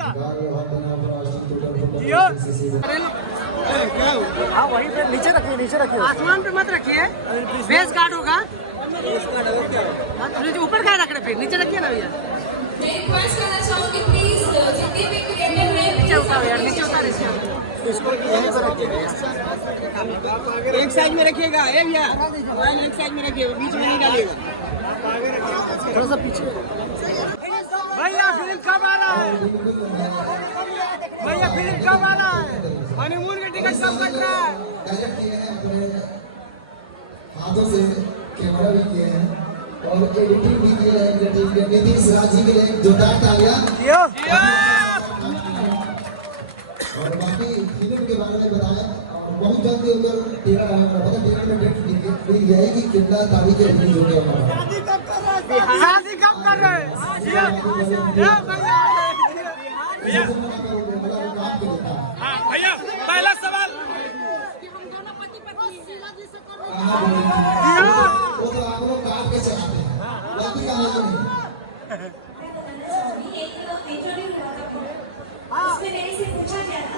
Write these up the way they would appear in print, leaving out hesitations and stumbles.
का। जियो हाँ वहीं पे नीचे रखिए आसमान पे मत रखिए, फेस गार्ड होगा। ऊपर क्या रख रहे फिर नीचे रखिए ना भैया। नीचे उतारो यार, नीचे उतारो इसको यहीं पर रखिएगा। एक साइड में रखिएगा, भैया एक साइड में रखिएगा, बीच में नहीं डालिएगा। थोड़ा सा पीछे। भैया फिल्म कब आ रहा है? भैया फिल्म कब आ रहा है? हनीमून की टिकट कब कट रहा है? हाथों से कैमरा भी किए हैं और एडिटिंग भी किए हैं। नीतीश राज जी के लिए जोरदार तालियां। और बाकी फिल्म के बारे में बताया बहुत जल्दी उधर टेलर में डेट मिल जाएगी कितना तारीख के रिलीज हो गया। शादी कब कर रहे हैं? भैया पहला सवाल वो तो आप लोग काट के चलाते हैं, बाकी का नहीं। उसमें मेरे से पूछा गया था,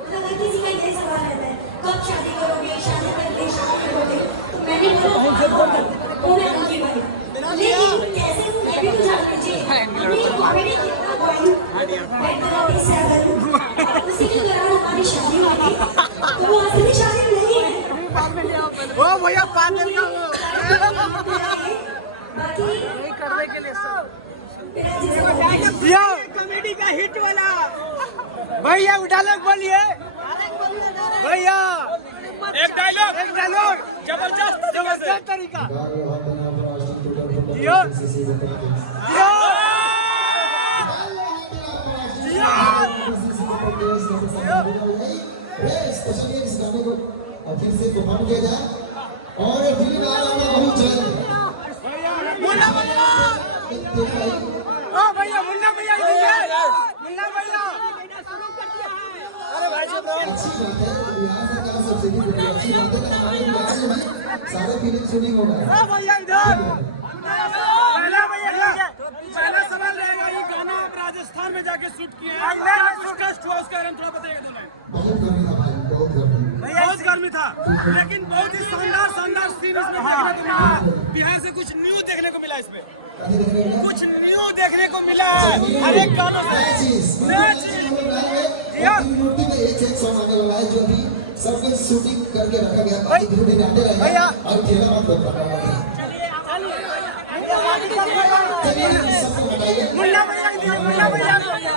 मतलब हर किसी का यही सवाल रहता है, कब शादी करोगे, शादी करोगे, शादी करोगे। तो मैंने बोला वो मैं दूंगी भाई, लेकिन कैसे वो ये भी तो जानना चाहिए हमने कॉमेडी कितना बॉइल उसी के दौरान हमारी शादी हुई थी, तो वो असली शादी नहीं है। ओ भैया पागल का वो बाकी नहीं करने के लिए सब कॉमेडी का हिट वाला भैया डायलॉग बोलिए भैया। एक डायलॉग जबरदस्त तरीका। जियो जियो फिर से परफॉर्म किया जाए और फिल्म आ रहा है बहुत जल्द। मुन्ना भैया मुन्ना भैया अरे भाई अच्छी बात है, बिहार सरकार सब्सिडी दे रही है, अच्छी बात है। हमारे बिहार में सारे फिल्म शूटिंग होगा। भैया इधर पहला सवाल रहेगा, ये गाना आप राजस्थान में जाके शूट किए हैं, कष्ट हुआ उसके बारे में थोड़ा बताइए दोनों। बहुत गर्मी था भाई, बहुत गर्मी था, लेकिन बहुत ही शानदार सीन इसमें देखने को मिला। बिहार से कुछ न्यू देखने को मिला, इसमें कुछ न्यू देखने को मिला। हर एक गानों में मूर्ति में एक सॉन्ग आने वाला है जो अभी सब कुछ शूटिंग करके रखा गया। बाकी धीरे धीरे आते रहेगा और खेला मत दो। मुन्ना भैया दीजिए।